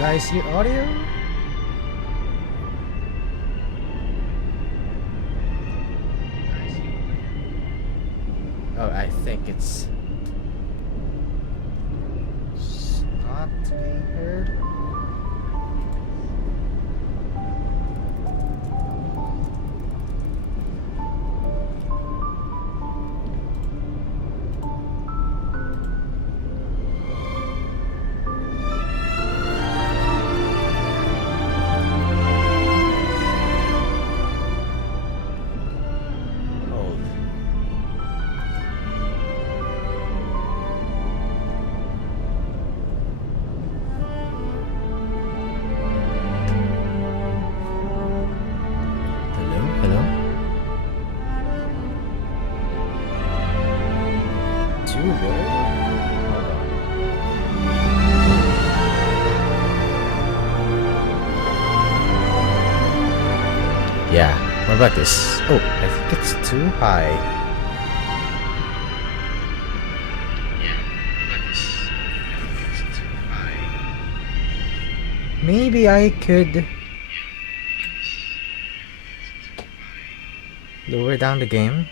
guys hear audio? Oh, I think it's not being heard. Hold. Hello? Hello? Too low? Hold on. Yeah, what about this? Oh, I think it's too high. Maybe I could lower down the game.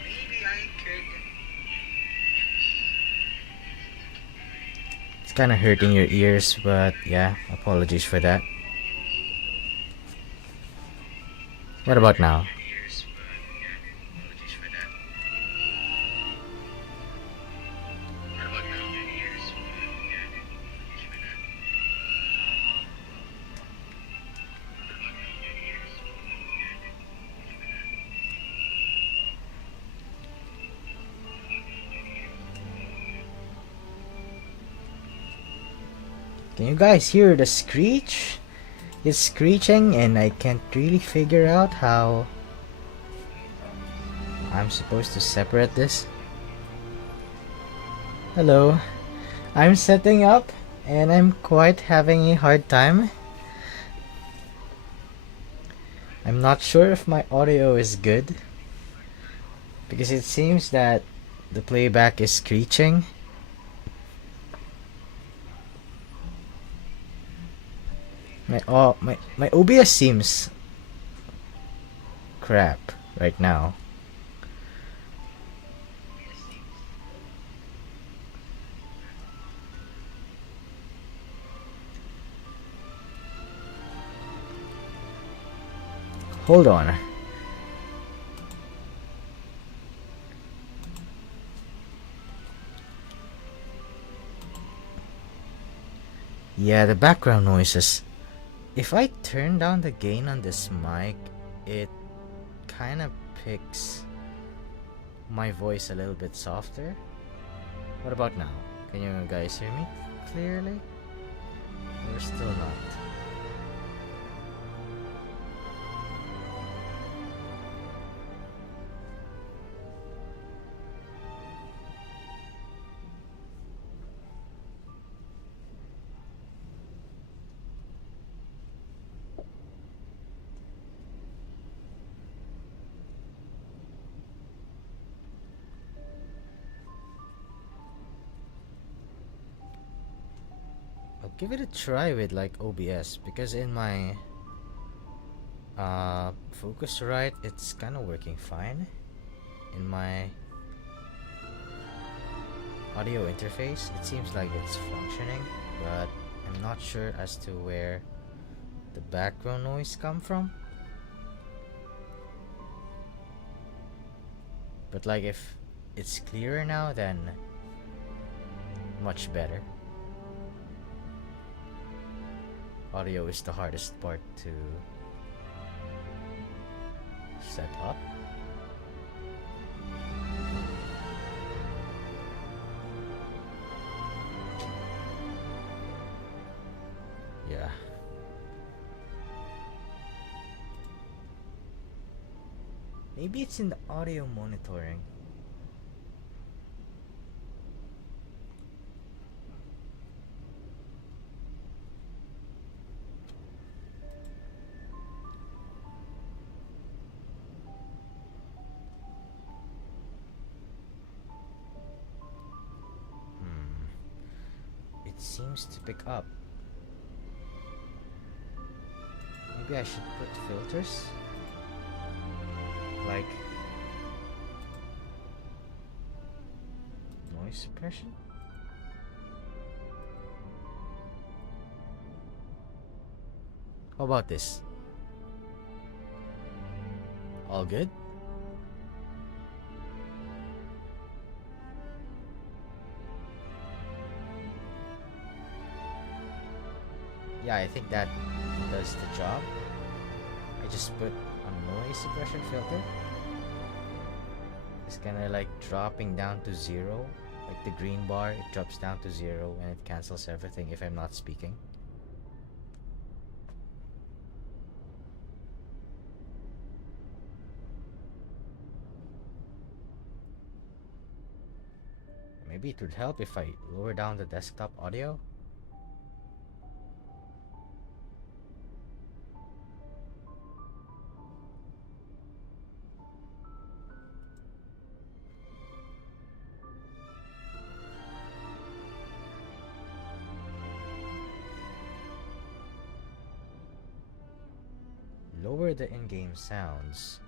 It's kind of hurting your ears, but yeah, apologies for that. What about now? Can you guys hear the screech? It's screeching and I can't really figure out how I'm supposed to separate this. Hello. I'm setting up and I'm quite having a hard time. I'm not sure if my audio is good because it seems that the playback is screeching. My OBS seems crap right now. Hold on. Yeah, the background noises. If I turn down the gain on this mic, it kind of picks my voice a little bit softer. What about now? Can you guys hear me clearly? Or still not? I'll give it a try with like OBS because in my Focusrite it's kind of working fine. In my audio interface it seems like it's functioning, but I'm not sure as to where the background noise come from. But like if it's clearer now, then much better. Audio is the hardest part to set up. Yeah. Maybe it's in the audio monitoring. It seems to pick up. Maybe I should put filters? Like noise suppression? How about this? All good? Yeah, I think that does the job. I just put a noise suppression filter. It's kinda like dropping down to 0. Like the green bar, it drops down to 0 and it cancels everything if I'm not speaking. Maybe it would help if I lower down the desktop audio. Lower the in-game sounds.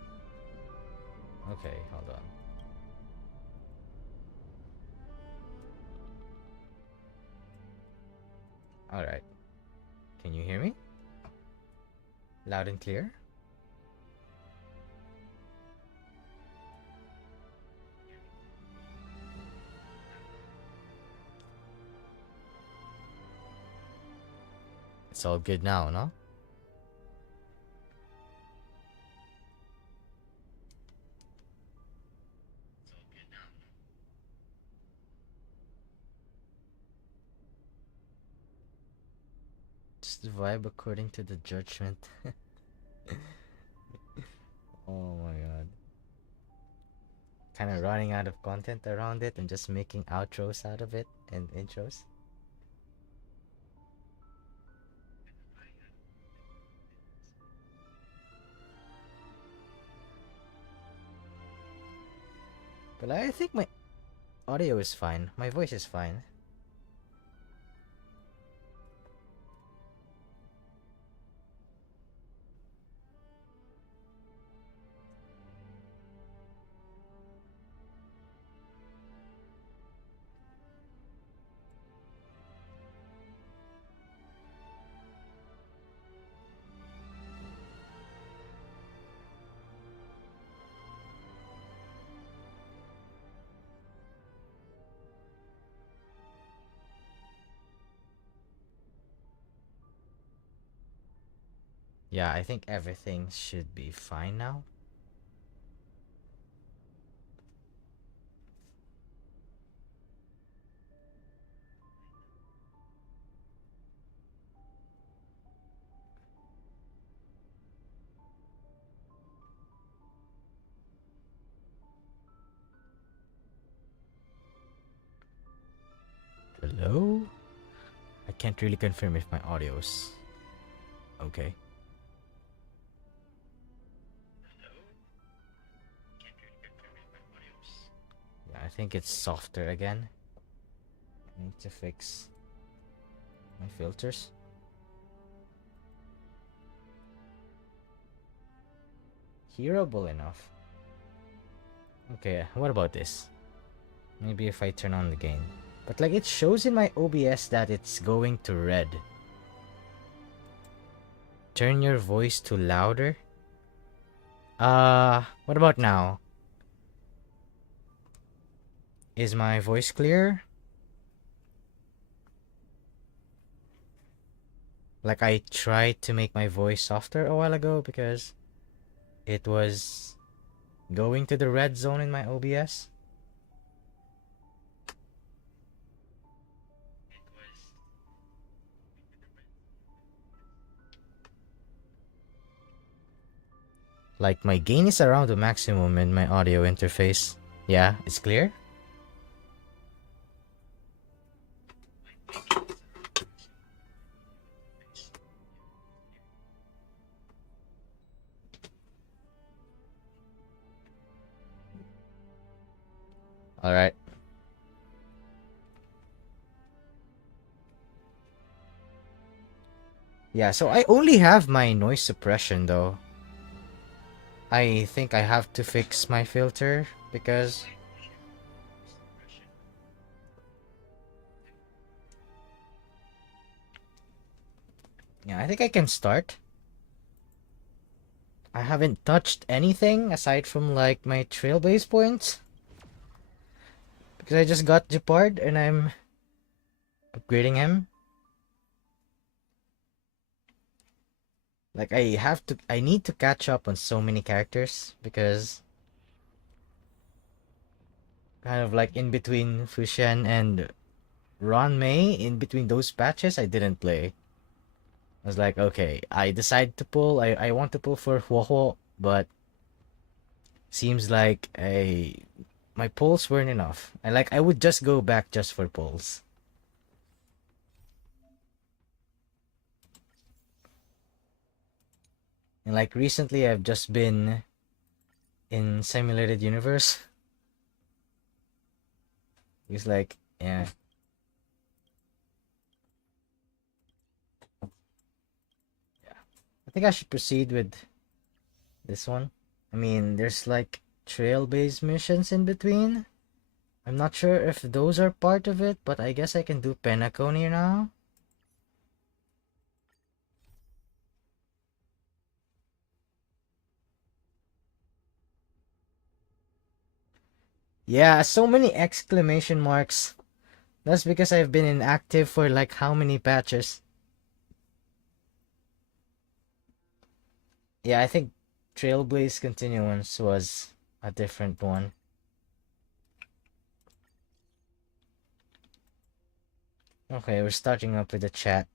Okay, hold on. Alright. Can you hear me? Loud and clear? It's all good now, no? Just the vibe according to the judgment. Oh my god. Kind of running out of content around it and just making outros out of it and intros. But I think my audio is fine. My voice is fine. Yeah, I think everything should be fine now. Hello? I can't really confirm if my audio's okay. Yeah, I think it's softer again. I need to fix my filters. Hearable enough. Okay, what about this? Maybe if I turn on the gain. But like it shows in my OBS that it's going to red. Turn your voice to louder. What about now? Is my voice clear? Like I tried to make my voice softer a while ago because it was going to the red zone in my OBS. Like my gain is around the maximum in my audio interface. Yeah, it's clear. All right. Yeah, so I only have my noise suppression though. I think I have to fix my filter because yeah, I think I can start. I haven't touched anything aside from like my trailblaze points because I just got Jeopard and I'm upgrading him. Like I need to catch up on so many characters because kind of like in between Fushen and Ron May, in between those patches, I didn't play. I was like, okay, I decide to pull. I want to pull for Huohuo, but seems like my pulls weren't enough. And like I would just go back just for pulls. And like recently, I've just been in simulated universe. It's like, yeah. I think I should proceed with this one. I mean, there's like trail-based missions in between. I'm not sure if those are part of it, but I guess I can do Penacony now. Yeah, so many exclamation marks. That's because I've been inactive for like how many patches? Yeah, I think Trailblaze Continuance was a different one. Okay, we're starting up with the chat.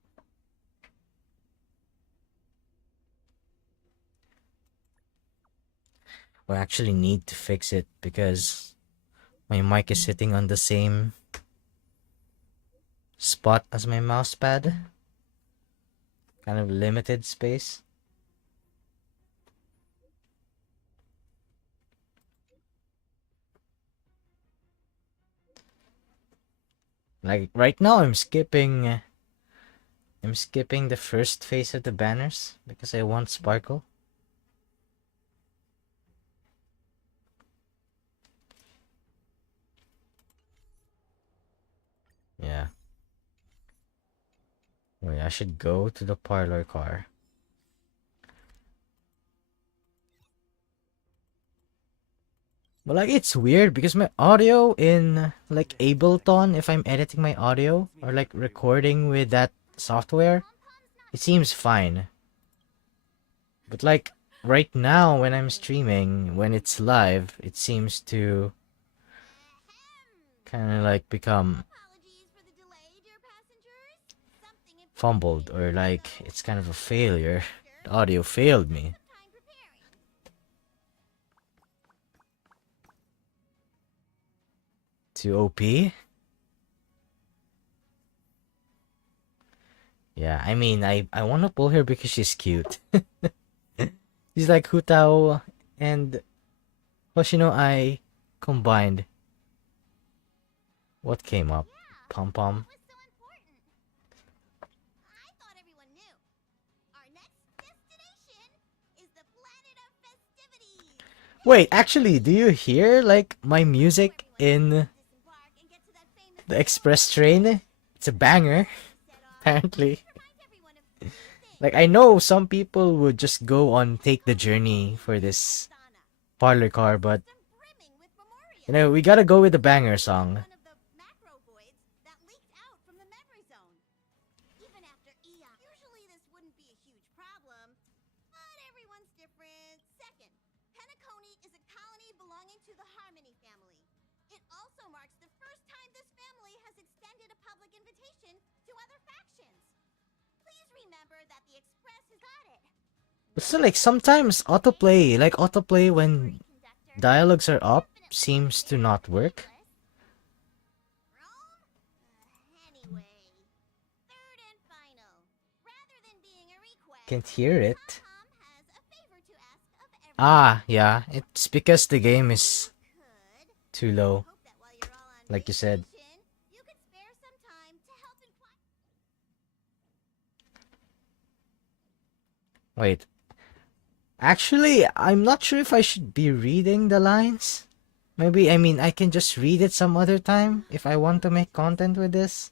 We actually need to fix it because my mic is sitting on the same spot as my mouse pad. Kind of limited space. Like right now I'm skipping the first phase of the banners because I want sparkle. Yeah. Wait, I should go to the parlor car. But like it's weird because my audio in like Ableton, if I'm editing my audio or like recording with that software, it seems fine. But like right now when I'm streaming, when it's live, it seems to kind of like become fumbled or like it's kind of a failure. The audio failed me. To OP? Yeah, I mean, I want to pull her because she's cute. She's like Hutao and Hoshino Ai combined. What came up? Pom Pom? Wait, actually, do you hear like my music in the express train? It's a banger, apparently. Like I know some people would just go on take the journey for this parlor car, but we gotta go with the banger song. But still, like sometimes autoplay when dialogues are up seems to not work. Can't hear it. Ah, yeah, it's because the game is too low, like you said. Wait, actually, I'm not sure if I should be reading the lines. Maybe, I mean, I can just read it some other time if I want to make content with this.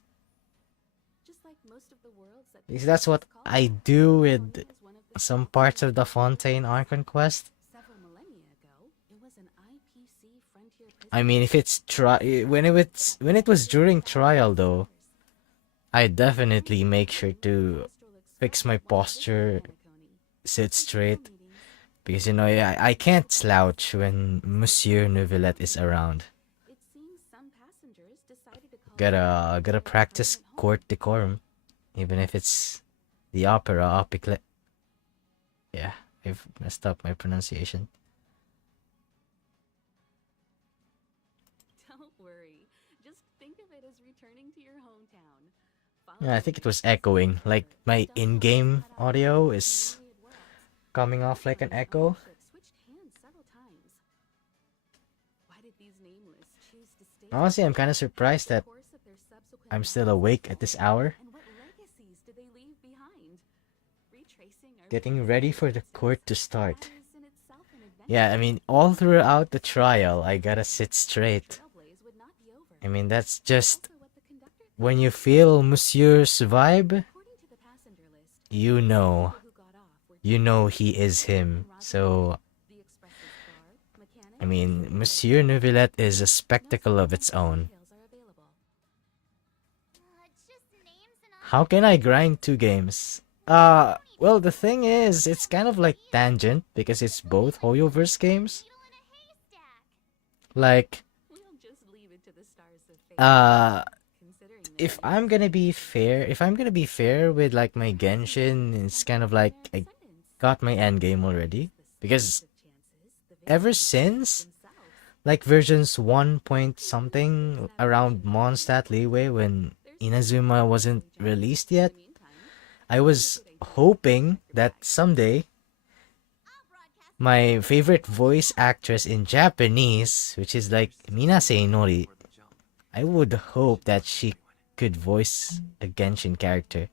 Because that's what I do with some parts of the Fontaine Archon quest. I mean, if it's when it was during trial though, I definitely make sure to fix my posture, sit straight, because I can't slouch when Monsieur Neuvillette is around. Gotta practice court decorum, even if it's the opera opicle. Yeah, I've messed up my pronunciation. Yeah, I think it was echoing. Like my in-game audio is coming off like an echo. Honestly, I'm kind of surprised that I'm still awake at this hour. Getting ready for the court to start. Yeah, I mean, all throughout the trial, I gotta sit straight. I mean, that's just when you feel Monsieur's vibe, you know. You know he is him. So, I mean, Monsieur Neuvillette is a spectacle of its own. How can I grind 2 games? Well, the thing is, it's kind of like tangent because it's both Hoyoverse games. Like, uh, if I'm gonna be fair with like my Genshin, it's kind of like I got my end game already because ever since like versions 1 point something around Mondstadt Leeway when Inazuma wasn't released yet, I was hoping that someday my favorite voice actress in Japanese, which is like Minase Inori, I would hope that she could voice a Genshin character.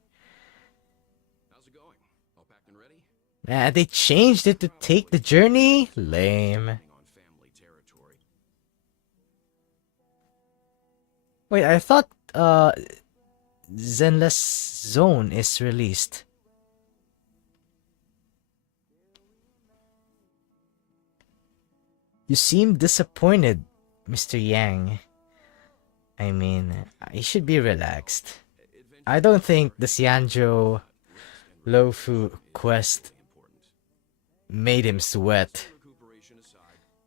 They changed it to Take the Journey? Lame. Wait, I thought Zenless Zone is released. You seem disappointed, Mr. Yang. I mean, you should be relaxed. I don't think the Xianzhou Lofu quest made him sweat.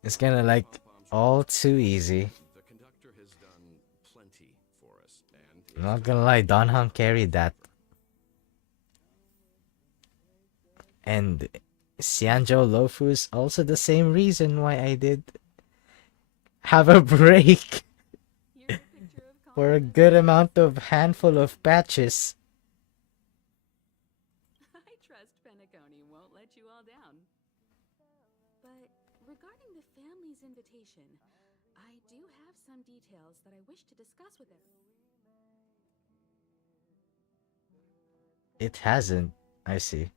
It's kinda like all too easy. I'm not gonna lie, Donham carried that. And Xianzhou Lofu is also the same reason why I did have a break for a good amount of handful of patches. I trust Penacony won't let you all down. But regarding the family's invitation, I do have some details that I wish to discuss with everyone. It hasn't. I see.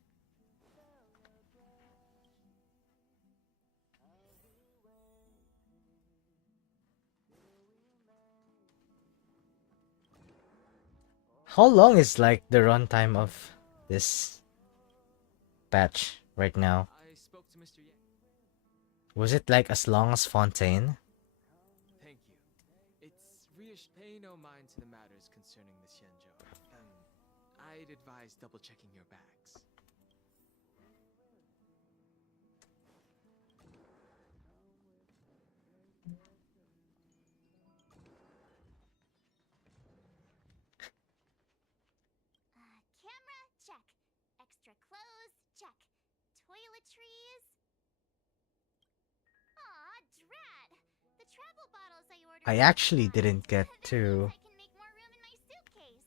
How long is like the runtime of this patch right now? I spoke to Mr. Yang. Was it like as long as Fontaine? Thank you. Pay no mind to the matters concerning the Xianzhou. I'd advise double-checking your bags. Camera, check. Extra clothes, check. Toiletries. Aw, drat. The travel bottles I ordered. I actually didn't get to I can make more room in my suitcase.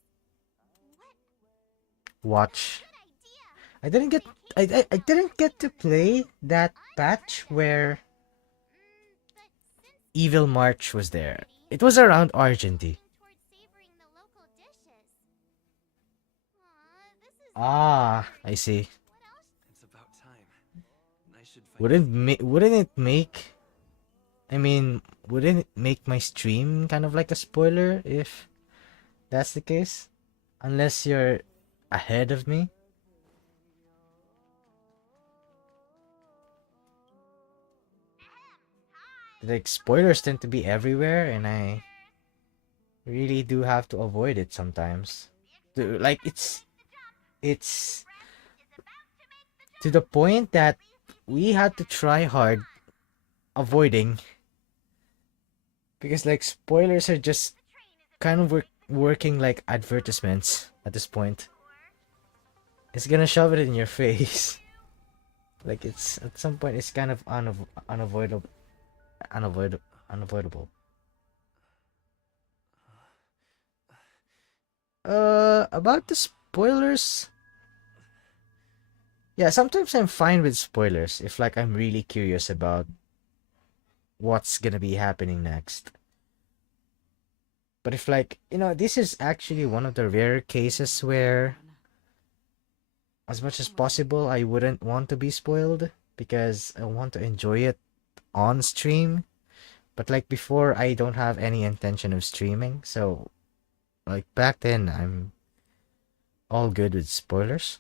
What? watch. Good idea. I didn't get to play that patch where But since Evil March was there. It was around Argenty. towards savoring the local dishes. Aw, this is Ah, I see. what else? It's wouldn't it make? I mean, wouldn't it make my stream kind of like a spoiler if that's the case? Unless you're ahead of me. Like spoilers tend to be everywhere, and I really do have to avoid it sometimes. Like it's to the point that we had to try hard avoiding, because like spoilers are just kind of working like advertisements at this point. It's gonna shove it in your face. Like it's at some point it's kind of unavoidable. Unavoidable. About the spoilers. Yeah, sometimes I'm fine with spoilers if like I'm really curious about what's gonna be happening next. But if like, this is actually one of the rare cases where as much as possible I wouldn't want to be spoiled because I want to enjoy it on stream. But like before, I don't have any intention of streaming, so like back then I'm all good with spoilers.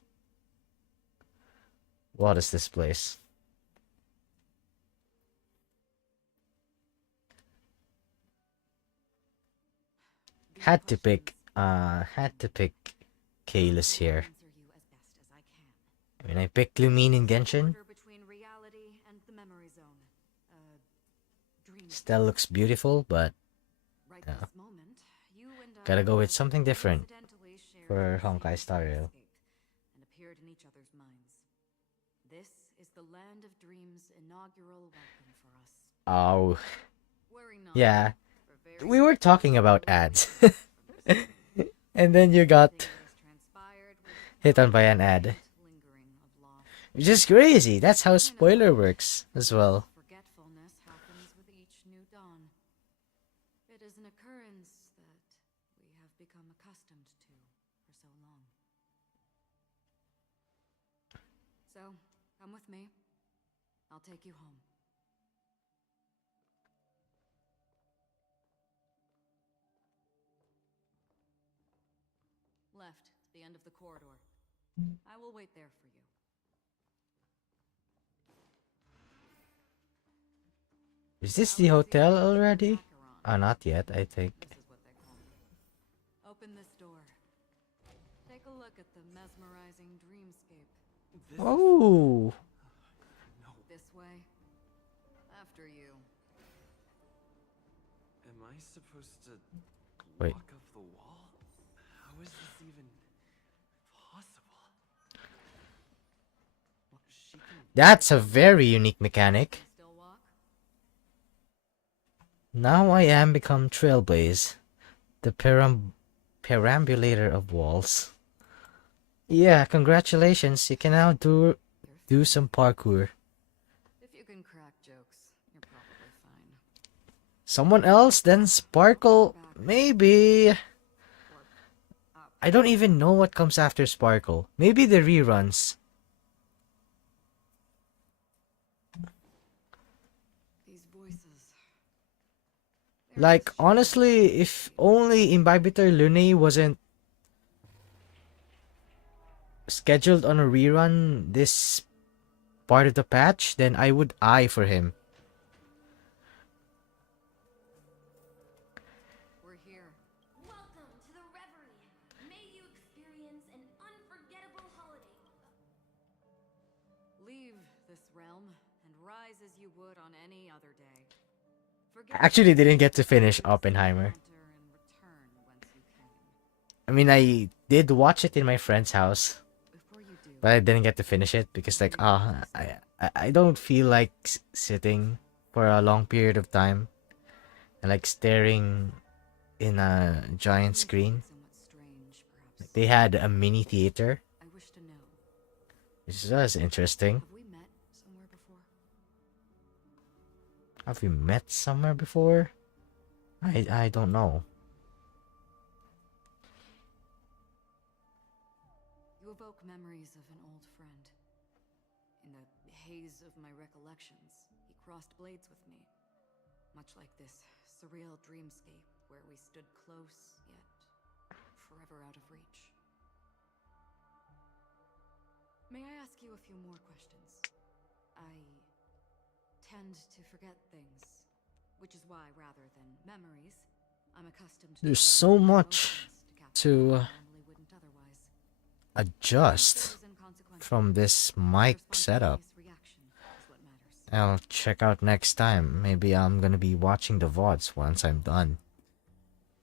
What is this place? Had to pick Kalis here. I mean, I picked Lumine in Genshin. Still looks beautiful, but gotta go with something different for Honkai Star Rail. This is the Land of Dreams inaugural welcome for us. Oh, Worry not. yeah. For very We were talking about ads. And then you got hit on by an ad. Which is crazy. That's how spoiler works as well. Forgetfulness happens with each new dawn. It is an occurrence that we have become accustomed to for so long. So, come with me. I'll take you home. Left, the end of the corridor. I will wait there for you. Is this the hotel already? Not yet, I think. This is what they call me. Open this door. Take a look at the mesmerizing dreamscape. Oh! This way. After you. Am I supposed to Wait. walk up the wall? How is this even possible? She can That's a very unique mechanic. Still walk? Now I am become trailblaze, the perambulator of walls. Yeah, congratulations. You can now do some parkour. If you can crack jokes, you're probably fine. Someone else then Sparkle? Maybe. I don't even know what comes after Sparkle. Maybe the reruns. These voices. Like, honestly, if only Imbibitor Lune wasn't scheduled on a rerun this part of the patch, then I would eye for him. We're here. Welcome to the Reverie. May you experience an unforgettable holiday. Leave this realm and rise as you would on any other day. Forget Actually didn't get to finish Oppenheimer. and return whence you came. I mean, I did watch it in my friend's house, Before you do, but I didn't get to finish it because like I don't feel like sitting for a long period of time and like staring in a giant screen. somewhat strange, perhaps. They had a mini theater, I wish to know. which was interesting. Have we met somewhere before? Have we met somewhere before? I don't know. You evoke memories of an old friend. In the haze of my recollections, he crossed blades with me. Much like this surreal dreamscape where we stood close, yet forever out of reach. May I ask you a few more questions? I tend to forget things, which is why, rather than memories, I'm accustomed to There's so much to wouldn't otherwise. adjust from this mic setup. I'll check out next time. Maybe I'm gonna be watching the VODs once I'm done.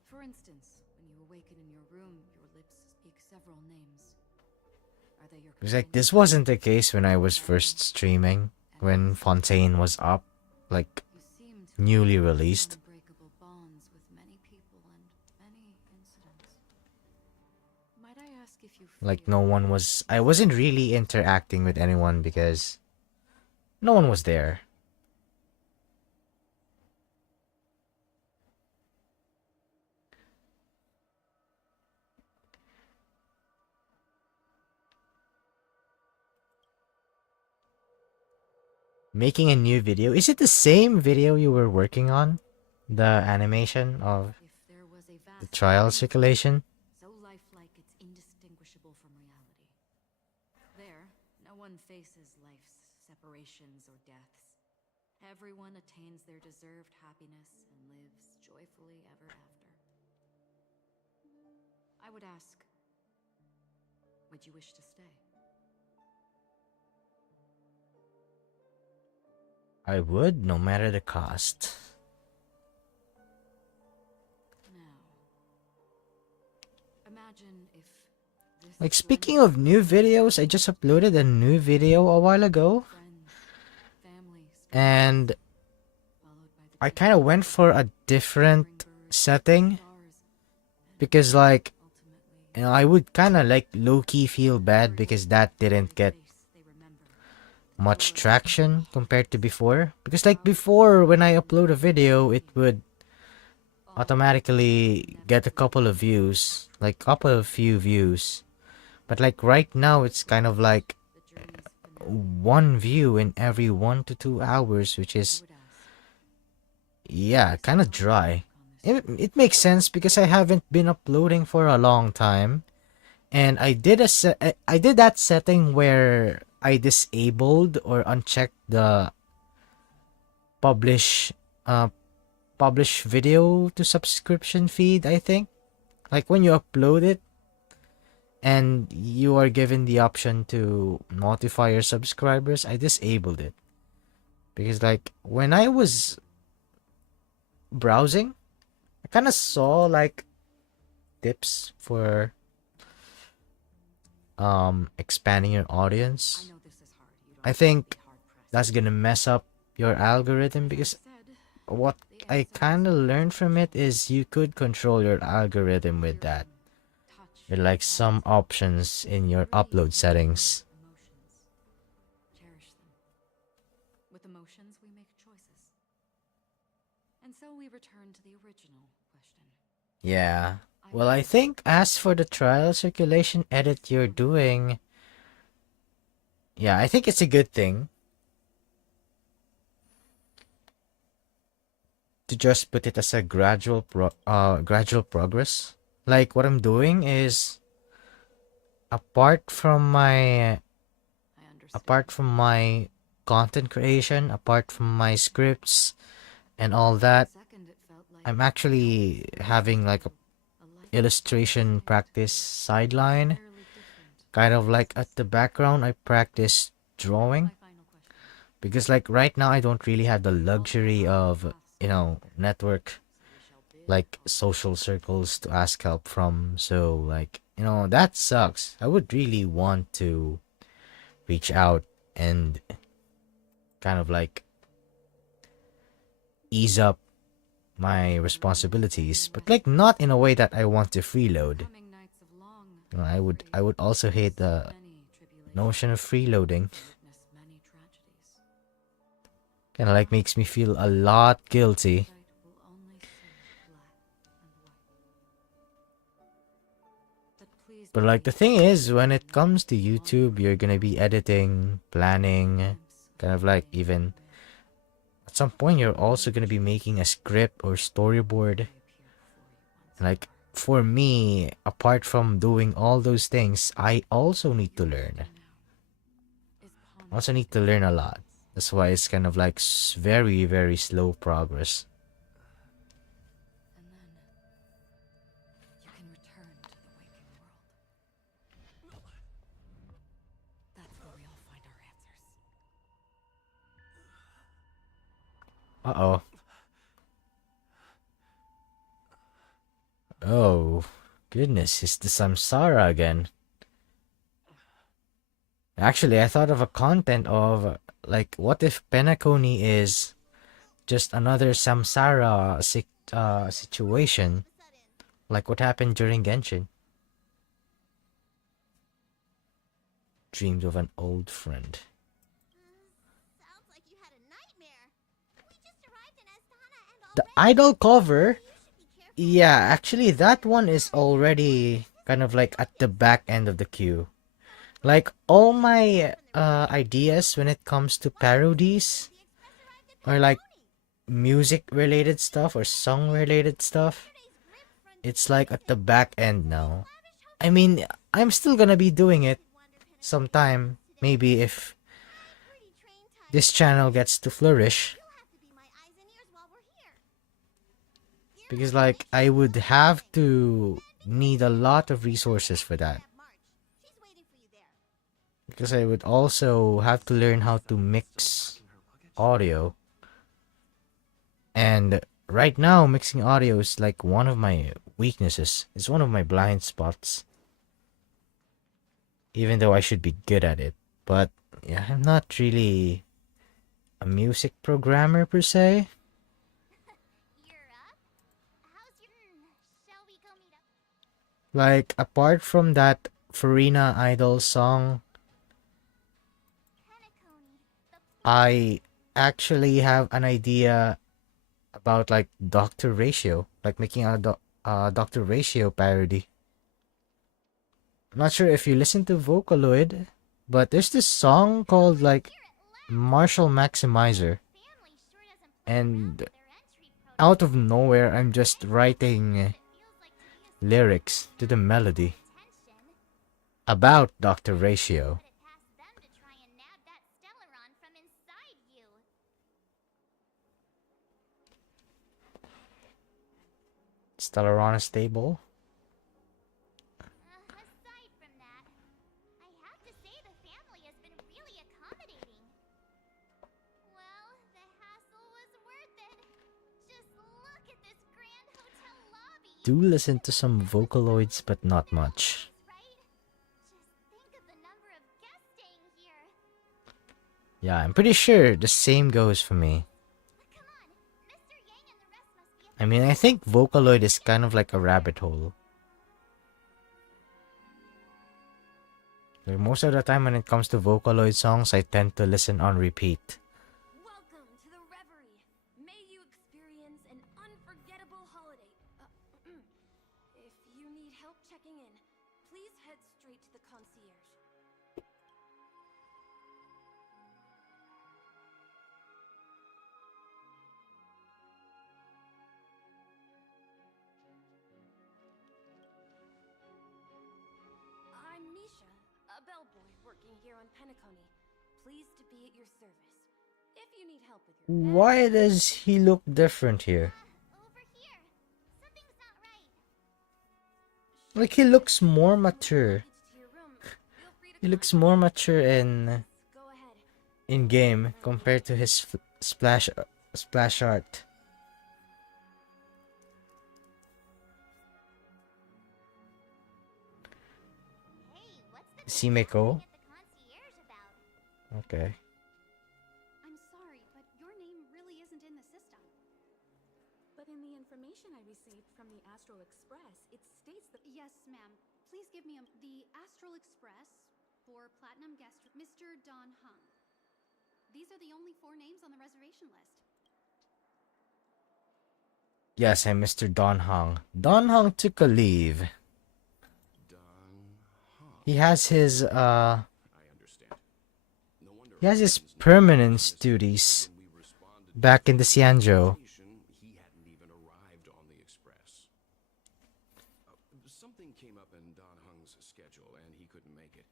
For instance, when you awaken in your room, your lips speak several names. Are they your Because like this wasn't the case when I was first streaming, when Fontaine was up, like You seem to newly have released. unbreakable bonds with many people and many incidents. Might I ask if you Like feel I wasn't really interacting with anyone because no one was there. Making a new video. Is it the same video you were working on? The animation of if there was a the vast trial dream circulation? so lifelike it's indistinguishable from reality. There, no one faces life's separations or deaths. Everyone attains their deserved happiness and lives joyfully ever after. I would ask, would you wish to stay? I would, no matter the cost. Now, imagine if this Like speaking of new videos, I just uploaded a new video a while ago, friends, family, and followed by the I kind of went for a different setting stars, because like ultimately I would kind of like low-key feel bad because that didn't get face they remember. much traction compared to before. Because like before, when I upload a video, it would automatically get a couple of views, like up a few views. But like right now, it's kind of like The journey's finale. one view in every 1 to 2 hours, which I is, would ask, yeah, kind of dry. It makes sense because I haven't been uploading for a long time, and I did I did that setting where I disabled or unchecked the publish publish video to subscription feed, I think. Like when you upload it and you are given the option to notify your subscribers, I disabled it. Because like when I was browsing, I kind of saw like tips for expanding your I audience. know this is hard. You don't I have to think be hard-pressed. that's gonna mess up your algorithm because Said, what the I essence kind of of learned from it is you could control your algorithm with that. With like some options in your upload settings. Emotions. Cherish them. With emotions, we make choices. And so we return to the original question. Yeah. Well, I think as for the trial circulation edit you're doing, yeah, I think it's a good thing to just put it as a gradual progress. Like what I'm doing is apart from my I understand. apart from my content creation, apart from my scripts and all that, Second, it felt like I'm actually having like a a life illustration practice sideline. entirely different. Kind of like at the background, I practice drawing. My final question. Because like right now, I don't really have the luxury of, network, We shall bid like social circles to ask help from. So like, that sucks. I would really want to reach out and kind of like ease up my responsibilities, but like not in a way that I want to freeload. coming nights of long I would also hate the many tribulations. notion of freeloading. Witness many tragedies. Kind of like makes me feel a lot guilty. Sight will only see black and white. But please But like the thing is, when it comes to YouTube, you're gonna be editing, planning, Kind of like even at some point you're also gonna be making a script or storyboard. Like for me, apart from doing all those things, I also need to learn. I also need to learn a lot. That's why it's kind of like very, very slow progress. And then you can return to the waking world. That's where we all find our answers. Uh-oh. Oh, goodness, it's the Samsara again. Actually, I thought of a content of, like, what if Penacony is just another Samsara situation, like what happened during Genshin? Dreams of an old friend. Sounds like you had a nightmare. We just arrived in Astana and The already idol cover, you should be careful. yeah, actually, that one is already kind of like at the back end of the queue. Like, all my ideas when it comes to parodies The express arrived at or like Penacony. music related stuff or song related stuff, Yesterday's grim front it's like at the back end now. lavish hotel I mean, I'm still gonna be doing it wonder Penacony sometime, maybe if pretty train time. this channel gets to flourish. You'll have to be my eyes and ears while we're here. Because, like, I would have to need a lot of resources for that. She's waiting for you there. Because I would also have to learn how to mix audio. And right now, mixing audio is like one of my weaknesses. It's one of my blind spots. Even though I should be good at it. But yeah, I'm not really a music programmer per se. You're up? How's your... Shall we go meet up? Like, apart from that Farina Idol song, Penacony. I actually have an idea about like Dr. Ratio, like making a Dr. Ratio parody. I'm not sure if you listen to Vocaloid, but there's this song called like Marshall Maximizer, Family sure doesn't play around and with their entry protocol. out of nowhere I'm just writing It feels like to be a lyrics to the melody attention. about Dr. Ratio. Put it past them to try and nab that Stellaron from inside you. Stellaron stable. Aside from that, I have to say the family has been really accommodating. Well, the hassle was worth it. Just look at this grand hotel lobby. Do listen to some Vocaloids, but not much. Right? Just think of the number of guests staying here. Yeah, I'm pretty sure the same goes for me. Come on, Mr. Yang and the rest must be at I mean, I think Vocaloid is kind of like a rabbit hole. Like most of the time when it comes to Vocaloid songs, I tend to listen on repeat. Welcome to the reverie. May you experience an unforgettable holiday. If you need help checking in, please head straight to the concierge. I'm Misha, a bellboy working here on Penacony. Pleased to be at your service. If you need help with your bed, Why does he look different here? over here. Something's not right. Like he looks more mature. To your room. Feel free to He looks more mature in go ahead. game compared to his splash art. Hey, what's the Simeko. at the concierge about? Okay. I'm sorry, but your name really isn't in the system. But in the information I received from the Astral Express, it states that Yes, ma'am. Please give me the Astral Express for Platinum Guest, Mr. Don Hung. These are the only 4 names on the reservation list. Yes, I'm Mr. Don Hong. Don Hong took a leave. He has his I understand. No wonder He has his permanence duties back in the Xianzhou. He hadn't even arrived on the express. Something came up in Don Hung's schedule, and he couldn't make it.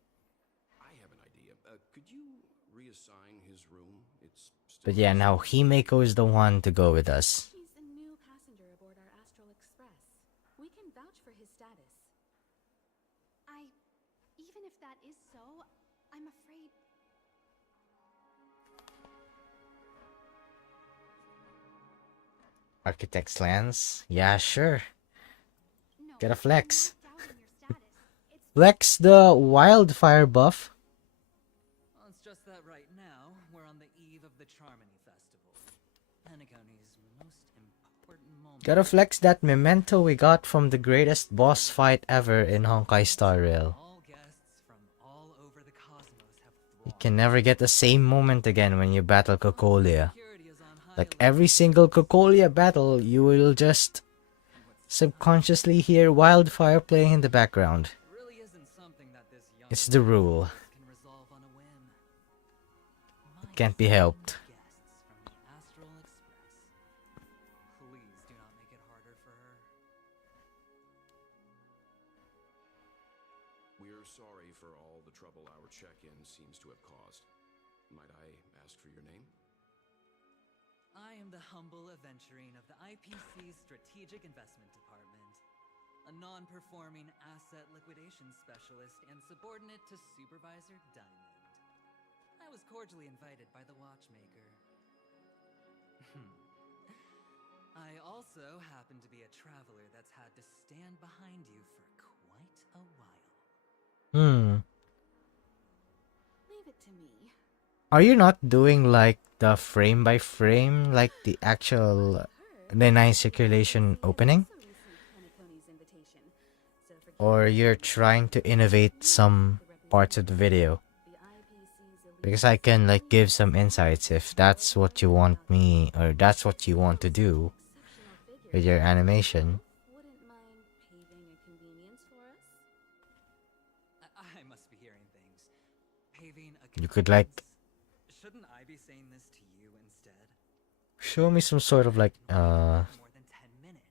I have an idea. Could you reassign his room? It's still But yeah, now Himeko is the one to go with us. He's a new passenger aboard our Astral Express. We can vouch for his status. Even if that is so, I'm afraid. Architect's Lens? Yeah, sure. No, Get a flex. I'm not doubting your status. It's Flex the wildfire buff. Well, it's just that right now, we're on the eve of the Charmony Festival. Penacony's most important moment. Gotta flex that memento we got from the greatest boss fight ever in Honkai Star Rail. All guests from all over the cosmos have You thronged. can never get the same moment again when you battle Cocolia. Security is on high Like alert. every single Cocolia battle, you will just subconsciously hear wildfire playing in the background. It really isn't something that this young It's the rule. can resolve on a whim. It can't be helped. Guests from the Astral Express. Please do not make it harder for her. We're sorry for all the trouble our check-in seems to have caused. Might I ask for your name? I am the humble aventurine of the IPC's Strategic Investment Department, a non-performing asset liquidation specialist and subordinate to Supervisor Diamond. I was cordially invited by the watchmaker. I also happen to be a traveler that's had to stand behind you for quite a while. Leave it to me. Are you not doing like the frame by frame, like the actual the 9 circulation opening? Also received Penacony's invitation, so forgive Or me you're trying to innovate some parts of the video? the IPC's elite Because I can like give some insights if that's what you want me, or that's what you want to do exceptional figure. with your animation. Wouldn't mind paving a convenience for us? I must be hearing things. Paving a You could, like- conveyance? Shouldn't I be saying this to you instead? Show me some sort of like More than 10 minutes.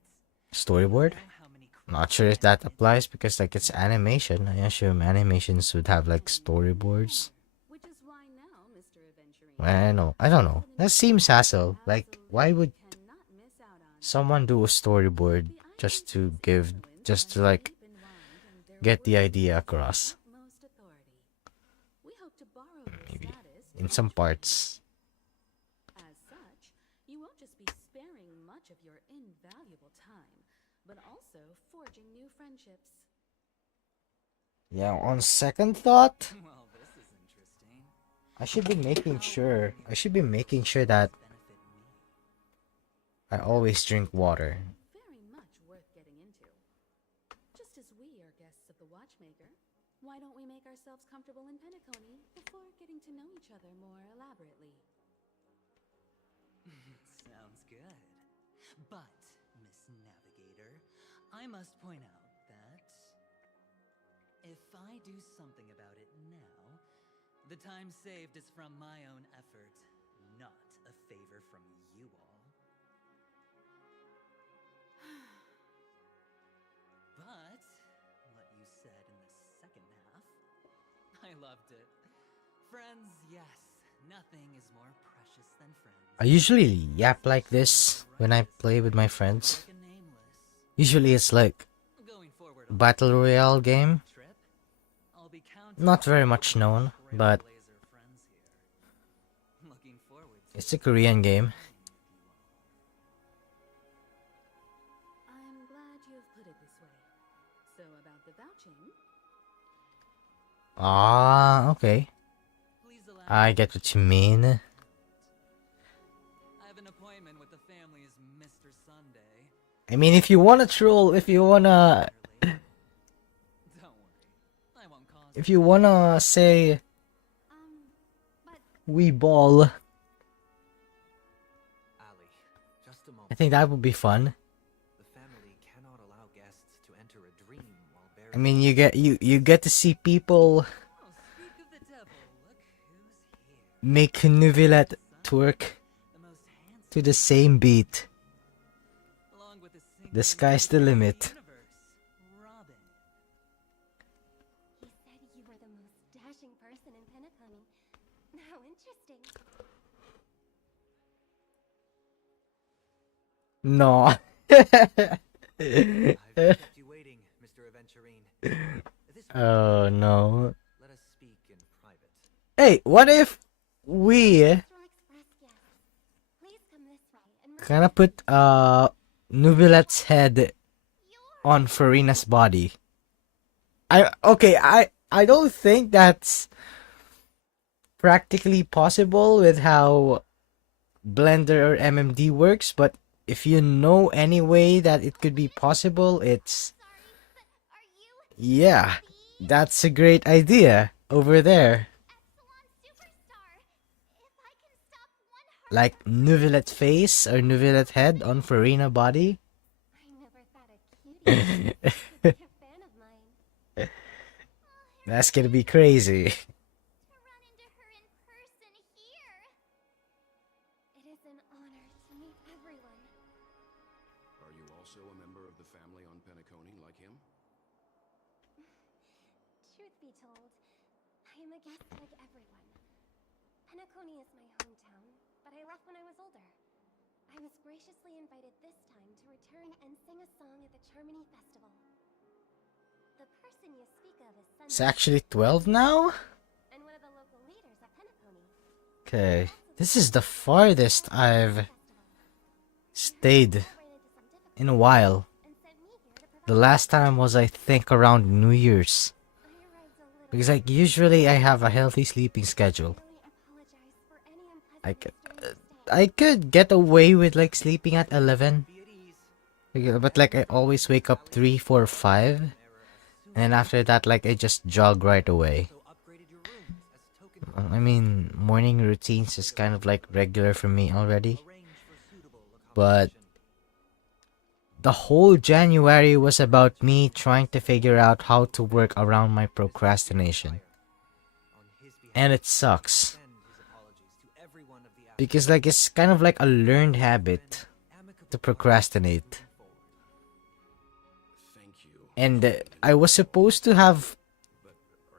storyboard. Know how many Not sure if that applies because like it's animation. I assume animations would have like storyboards. Which is why now, Mr. Aventurine. I don't know. That seems hassle. Like, why would Cannot miss out on someone do a storyboard just to like get the idea across? utmost authority. We hope to borrow your Maybe status to in some reach your parts. As such, you won't just be sparing much of your invaluable time, but also forging new friendships. Yeah, on second thought, Well, this is interesting. I should be making sure that Benefit me. I always drink water. Very much worth getting into. Just as we are guests of the watchmaker, why don't we make ourselves comfortable in Penacony before getting to know each other more elaborately? Sounds good. But, Miss Navigator, I must point out that if I do something about it now, the time saved is from my own effort, not a favor from you all. But what you said in the second half, I loved it. Friends, yes, nothing is more precious than friends. I usually yap like this when I play with my friends. Like a nameless. Usually it's like Going forward on battle royale game. the trip, I'll be counting Not very on much my known, but trailblazer friends here. Looking forward to it's a Korean game. I'm glad you have put it this way. So about the vouching, Ah, okay. Please allow I me get to what you mean. I have an appointment with the family's Mr. Sunday. I mean, if you wanna troll, if you wanna Don't worry, I won't cause If you wanna say But we ball, Ali, just a I moment. think that would be fun. The family cannot allow guests to enter a dream while bearing. I mean, you get to see people Oh, speak of the devil, look who's here. make Nuvilet twerk The most handsome to the same beat. along with the The sky's the limit. universe, Robin. He said you were the most dashing person in Penacony. How interesting. No. I've kept you waiting, Mr. Aventurine. This way, Oh no. let us speak in private. Hey, what if we Central Express guest. Please come this way and kind of put Nuvilet's head on Farina's body? I don't think that's practically possible with how Blender or MMD works, but if you know any way that it could be possible, it's are you yeah, that's a great idea over there. Epsilon superstar? If I can stop one heart, Like Nuvilet face or Nuvilet head on Farina body. I never thought a cutie would be a fan of mine. That's gonna be crazy. To run into her in person here. It is an honor to meet everyone. Are you also a member of the family on Penacony like him? Truth be told, I am a guest like everyone. Penacony is my hometown, but I left when I was older. I was graciously invited this time to return and sing a song at the Charmony Festival. The person you speak of is It's Sunny, actually 12 now? and one of the local leaders at Penacony. Okay. This is the farthest I've stayed in a while. And sent me here to provide. The last time was, I think, around New Year's. I arrived a little. Because, like, usually I have a healthy sleeping schedule. Really apologize for any I unpleasantness could, during your stay. I could get away with, like, sleeping at 11. Be at ease. But, like, I always wake up 3, 4, 5. And then after that, like, I just jog right away. So upgraded your rooms as token I mean, morning routines is kind of, like, regular for me already. arrange for suitable But accommodation. the whole January was about me trying to figure out how to work around my procrastination. On his behalf, And it sucks. send his apologies to everyone of the Because, like, it's kind of like a learned habit amicable to procrastinate. Thank you. And I was supposed to have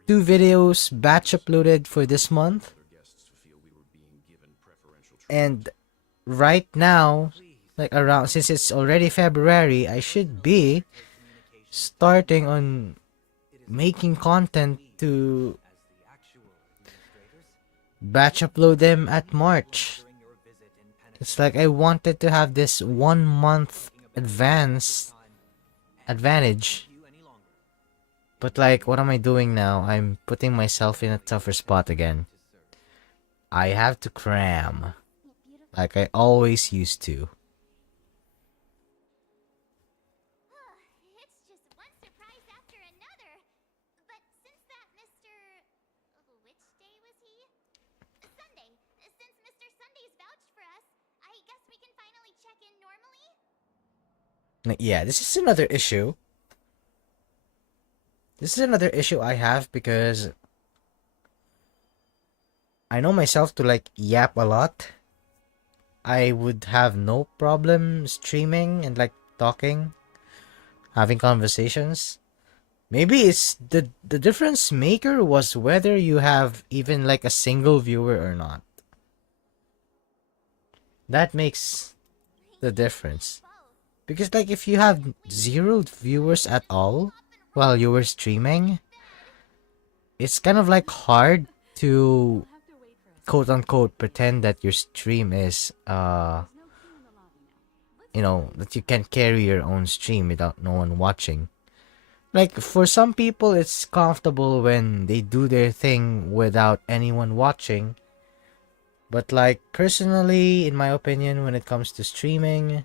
2 videos batch uploaded for this month. Other guests to feel we were being given preferential treatment. And right now, like around, since it's already February, I should be starting on making content to as the actual administrators batch upload them at March. during your visit in Penacony. It's like I wanted to have this 1 month advantage. You any longer. But like, what am I doing now? I'm putting myself in a tougher spot again. I have to cram, like I always used to. It's just one surprise after another. But since that Mr. Which day was he? Sunday. Since Mr. Sunday's vouched for us, I guess we can finally check in normally? Like, yeah, this is another issue. This is another issue I have because I know myself to like yap a lot. I would have no problem streaming and like talking, having conversations. Maybe it's the difference maker was whether you have even like a single viewer or not. That makes the difference. Because like if you have 0 viewers at all while you were streaming, it's kind of like hard to Have to wait for us. quote unquote pretend that your stream is No queue in the lobby now. you know, that you can carry your own stream without no one watching. Like for some people it's comfortable when they do their thing without anyone watching. But like personally, in my opinion, when it comes to streaming,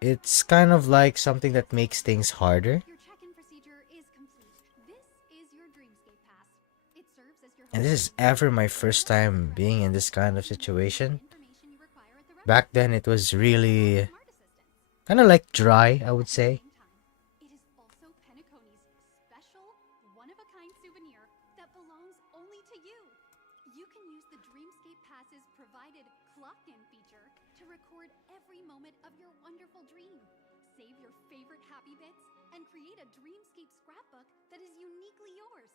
it's kind of like something that makes things harder. Your check-in procedure is complete. This is your Dreamscape Pass. It serves as your And this is ever my first time being in this kind of situation. information you require at the Back then it was really Smart Assistant. kind of like dry, I would say. It is also Penacony's special, one-of-a-kind souvenir that belongs only to you. You can use the Dreamscape Pass's provided clock-in feature to record every moment of your wonderful dream. Save your favorite happy bits and create a Dreamscape scrapbook that is uniquely yours.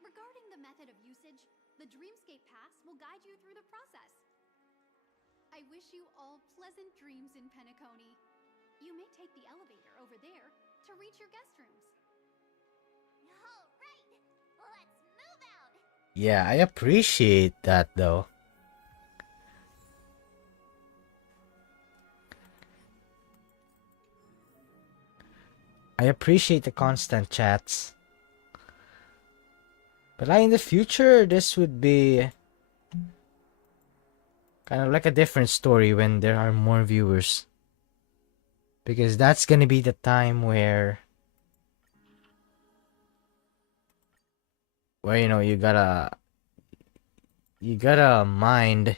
Regarding the method of usage, the Dreamscape Pass will guide you through the process. I wish you all pleasant dreams in Penacony. You may take the elevator over there to reach your guest rooms. All right, let's move out. Yeah, I appreciate that though. I appreciate the constant chats. But like in the future, this would be kind of like a different story when there are more viewers. Because that's gonna be the time where you know you gotta mind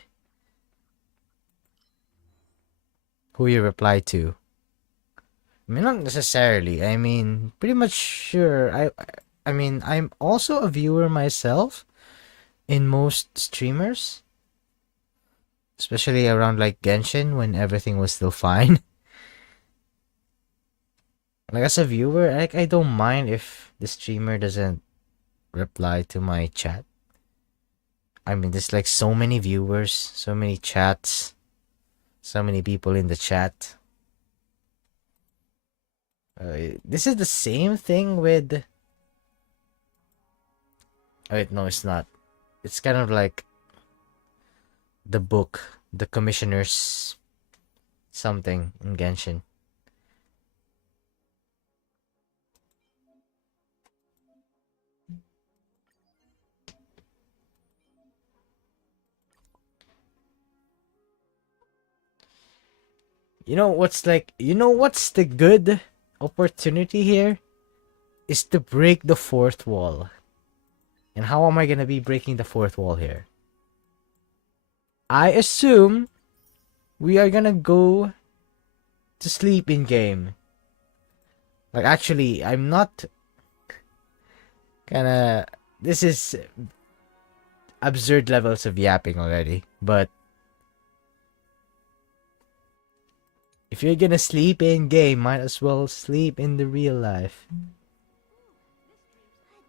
who you reply to. I mean, not necessarily. I mean, pretty much sure. I mean, I'm also a viewer myself in most streamers, especially around like Genshin when everything was still fine. Like as a viewer, like I don't mind if the streamer doesn't reply to my chat. I mean, there's like so many viewers, so many chats, so many people in the chat. This is the same thing with. Oh, wait, no, it's not. It's kind of like the book, the commissioner's something in Genshin. You know what's the good opportunity here is to break the fourth wall. And how am I gonna be breaking the fourth wall here? I assume we are gonna go to sleep in game. Like actually, I'm not gonna. This is absurd levels of yapping already, but if you're gonna sleep in game, might as well sleep in the real life.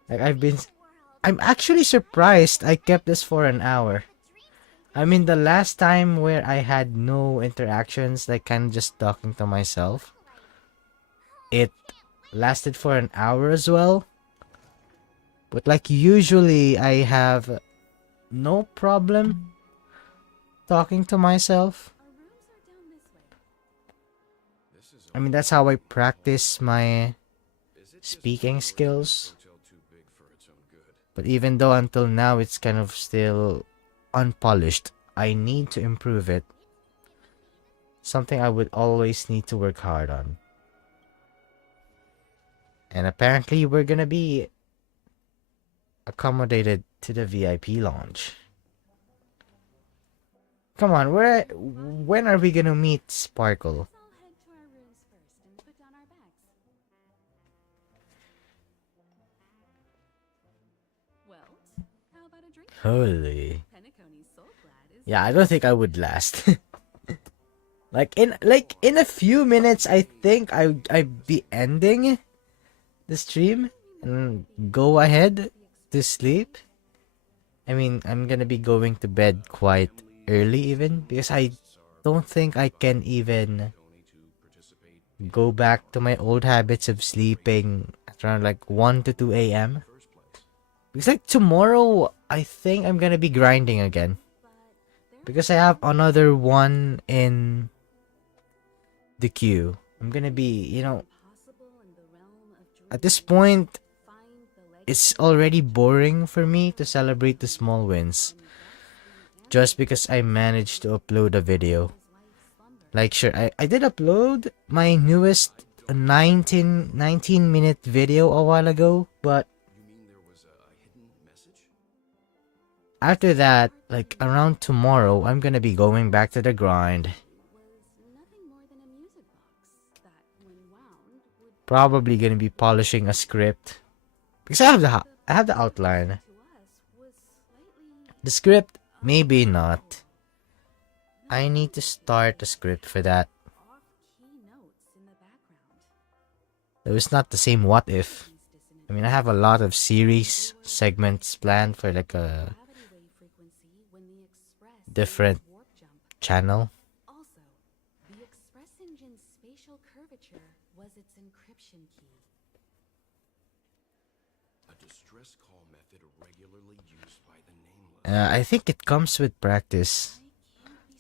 Like I'm actually surprised I kept this for an hour. I mean, the last time where I had no interactions, like kind of just talking to myself, it lasted for an hour as well. But like usually I have no problem talking to myself. I mean, that's how I practice my speaking skills. But even though until now it's kind of still unpolished, I need to improve it. Something I would always need to work hard on. And apparently we're gonna be accommodated to the VIP lounge. Come on, when are we gonna meet Sparkle? Holy. Yeah, I don't think I would last. like in a few minutes I think I'd be ending the stream and go ahead to sleep. I mean, I'm gonna be going to bed quite early even because I don't think I can even go back to my old habits of sleeping at around like 1 to 2 a.m. Because like tomorrow, I think I'm gonna be grinding again. Because I have another one in the queue. I'm gonna be, at this point, it's already boring for me to celebrate the small wins. Just because I managed to upload a video. Like sure, I did upload my newest 19-minute video a while ago, but after that, like around tomorrow, I'm gonna be going back to the grind. Probably gonna be polishing a script because I have the outline. The script, maybe not. I need to start a script for that. Off-key notes in the background. Though it's not the same what if. I mean, I have a lot of series segments planned for like a Gravity wave frequency when the express different warp jump. channel. Also, the express engine's spatial curvature was its encryption key. A distress call method regularly used by the nameless. I think it comes with practice.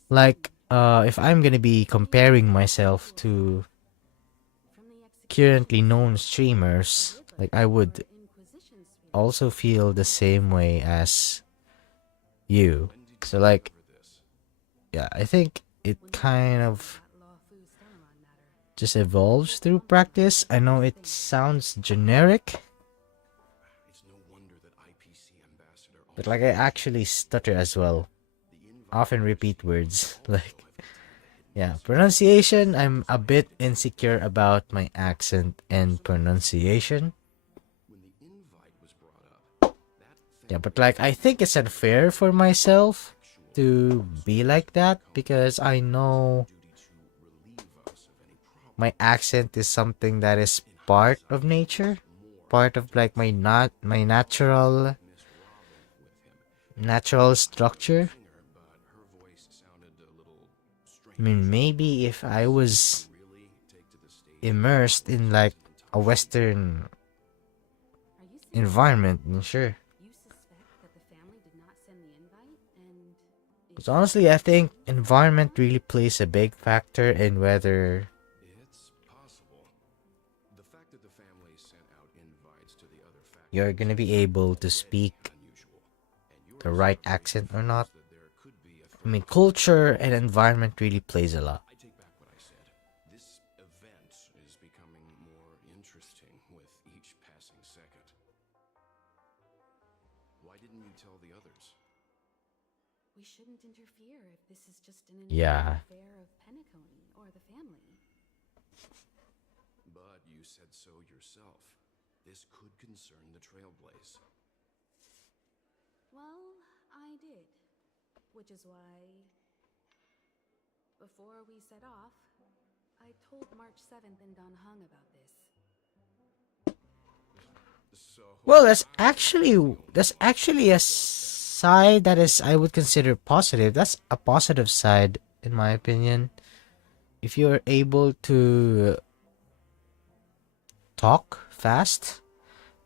Like, if I'm gonna be comparing myself to currently known streamers, like I would also feel the same way as you. So like, yeah, I think it kind of just evolves through practice. I know it sounds generic, It's no wonder that IPC ambassador but like I actually stutter as well. Often repeat words. Like, yeah, pronunciation, I'm a bit insecure about my accent and pronunciation. when the invite was brought up. Yeah, but like I think it's unfair for myself to be like that because I know my accent is something that is part of nature, part of like my natural structure. I mean, maybe if I was immersed in like a Western environment, then sure. You suspect that the family did not send the invite, and Because honestly, I think environment really plays a big factor in whether It's possible. The fact that the family sent out invites to the other factions you're gonna be able to speak unusual. And the right accent or not. that there could be a I mean, culture and environment really plays a lot. I take back what I said. This event is becoming more interesting with each passing second. Why didn't you tell the others? we shouldn't interfere if this is just an Yeah. affair of Penacony or the family. But you said so yourself. This could concern the trailblaze. Well, I did. Which is why, before we set off, I told March 7th and Don Hung about this. So Well, that's actually a side that is I would consider positive. That's a positive side in my opinion. If you're able to talk fast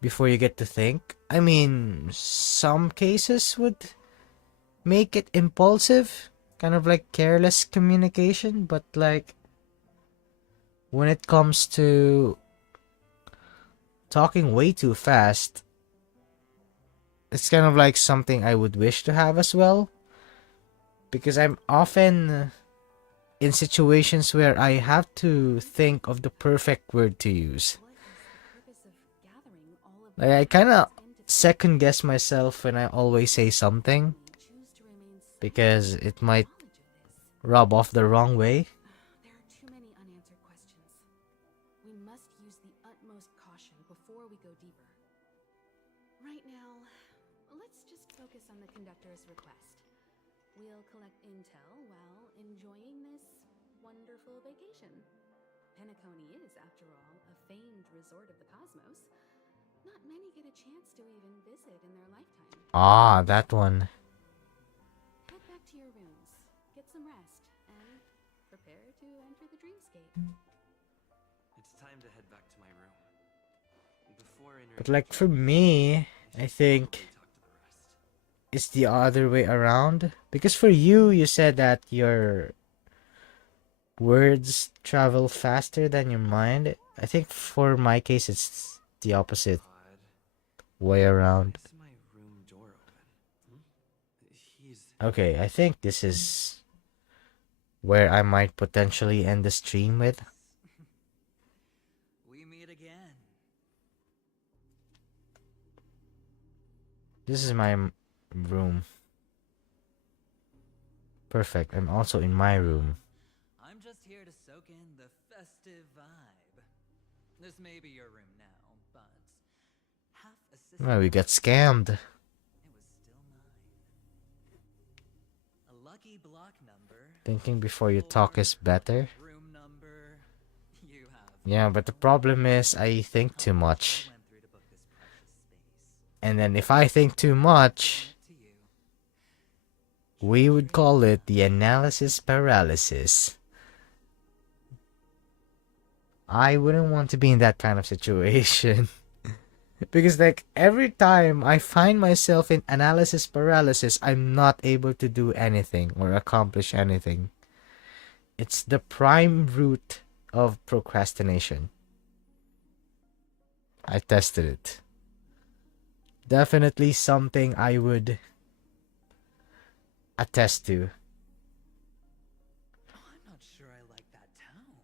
before you get to think. I mean, some cases would make it impulsive, kind of like careless communication, but like when it comes to talking way too fast, it's kind of like something I would wish to have as well. Because I'm often in situations where I have to think of the perfect word to use. What is the purpose of gathering all of Like I kind of second guess myself when I always say something choose to remain silent because it might knowledge of this? rub off the wrong way. There are too many unanswered questions. We must use the utmost caution before we go deeper. Right now, let's just focus on the conductor's request. We'll collect intel while enjoying this wonderful vacation. Penacony is, after all, a famed resort of the cosmos. Not many get a chance to even visit in their lifetime. Ah, that one. Head back to your rooms, get some rest, and prepare to enter the dreamscape. It's time to head back to my room. Before But like for me, I think talk to the rest. it's the other way around. Because for you, you said that your words travel faster than your mind. I think for my case, it's the opposite Odd. way around. Why is my room door open? He's Okay, I think this is where I might potentially end the stream with. We meet again. This is my room. Perfect. I'm also in my room. I'm just here to soak in the festive vibe. This may be your room now, but half assistant. Well, we got scammed. It was still mine. lucky block number. Thinking before you talk is better. Room number. You have. Yeah, but the problem is I think too much. Went through to book this precious space. And then if I think too much, To you. we would call it the analysis paralysis. I wouldn't want to be in that kind of situation. Because like every time I find myself in analysis paralysis, I'm not able to do anything or accomplish anything. It's the prime root of procrastination. I tested it. Definitely something I would attest to. Oh, I'm not sure I like that tone.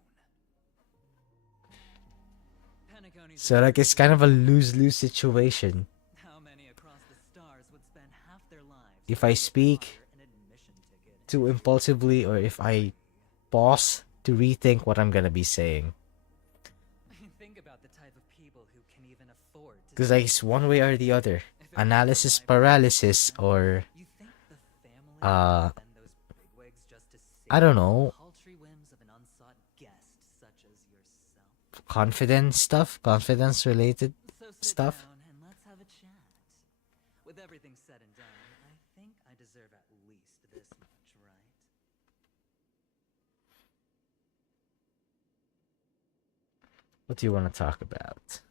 Penacony's So like it's kind of a lose-lose situation. How many across the stars would spend half their lives If I speak an admission ticket? too impulsively or if I pause to rethink what I'm gonna be saying. Think about the type of people who can even afford to. Because like it's one way or the other. Analysis paralysis or You think the family would send those bigwigs just to I don't know, paltry whims of an unsought guest such as yourself? confidence related So sit stuff. down and let's have a chat. With everything said and done, I think I deserve at least this much, right? What do you want to talk about?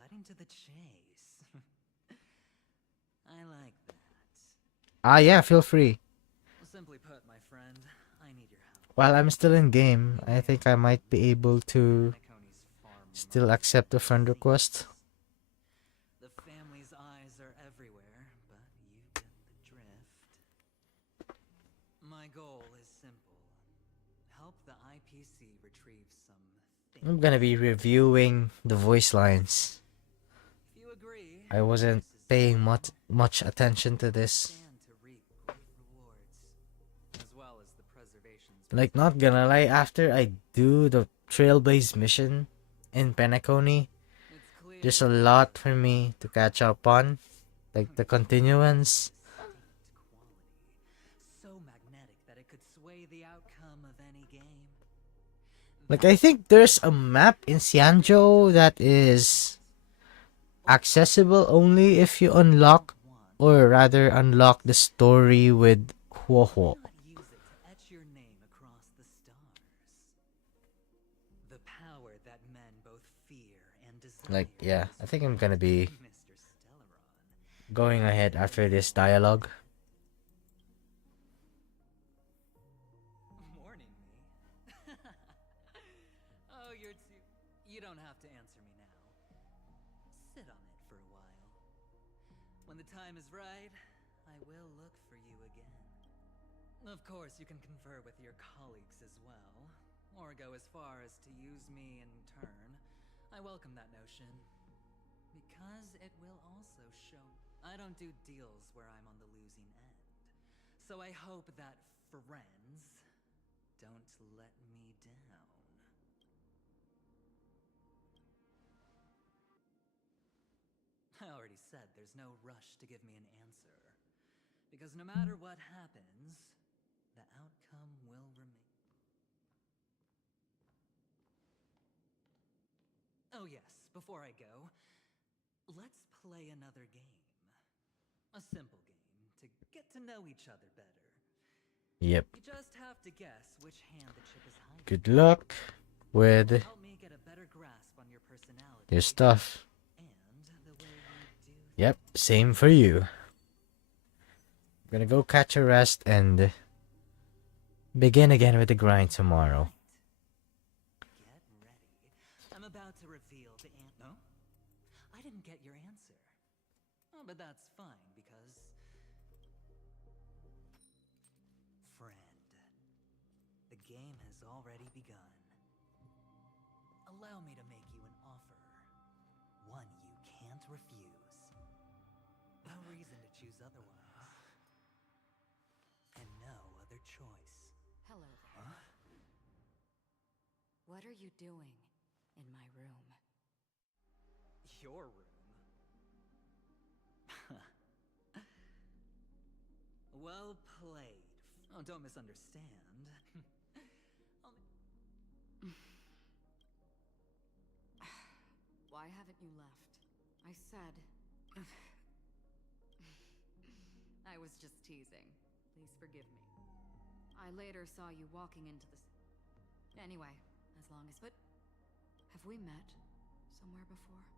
Cutting to the chase. I like that. Ah yeah, feel free. Simply put, my friend, I need your help. While I'm still in game, I think I might be able to Penacony's farm still accept a friend request. The family's eyes are everywhere, but you get the drift. My goal is simple. Help the IPC retrieve some things. I'm gonna be reviewing the voice lines. If you agree, I wasn't paying much attention to this. stand to reap great rewards, as well as the preservation. Like, not gonna lie, after I do the trailblaze mission in Penacony, It's clear there's a lot for me to catch up on. Like the continuance. quality, so magnetic that it could sway the outcome of any game. Like, I think there's a map in Xianzhou that is accessible only if you unlock, or rather unlock the story with Huohuo. Not use it to etch your name across the stars. The power that men both fear and desire. Like, yeah, I think I'm gonna be Mr. Stellaron. going ahead after this dialogue. Warning me? Oh, you're too... You don't have to answer me now. Sit on it for a while. When the time is right, I will look for you again. Of course, you can confer with your colleagues as well, or go as far as to use me in turn. I welcome that notion, because it will also show... I don't do deals where I'm on the losing end. So I hope that friends don't let me down. I already said there's no rush to give me an answer. Because no matter what happens, the outcome will remain. Oh yes, before I go, let's play another game. A simple game to get to know each other better. Yep. You just have to guess which hand the chip is hiding. Good luck with Help me get a better grasp on your personality. your stuff. And the way you do. Yep, same for you. I'm gonna go catch a rest and begin again with the grind tomorrow. Get ready. I'm about to reveal the answer. No? I didn't get your answer. Oh, but that's fine because... Friend, the game has already begun. Allow me to make you an offer. One you can't refuse. No reason to choose otherwise. And no other choice. Hello there. What are you doing in my room? Your room? Well played. Oh, don't misunderstand. Why haven't you left? I said... I was just teasing. Please forgive me. I later saw you walking into the... Anyway, as long as... But... Have we met somewhere before?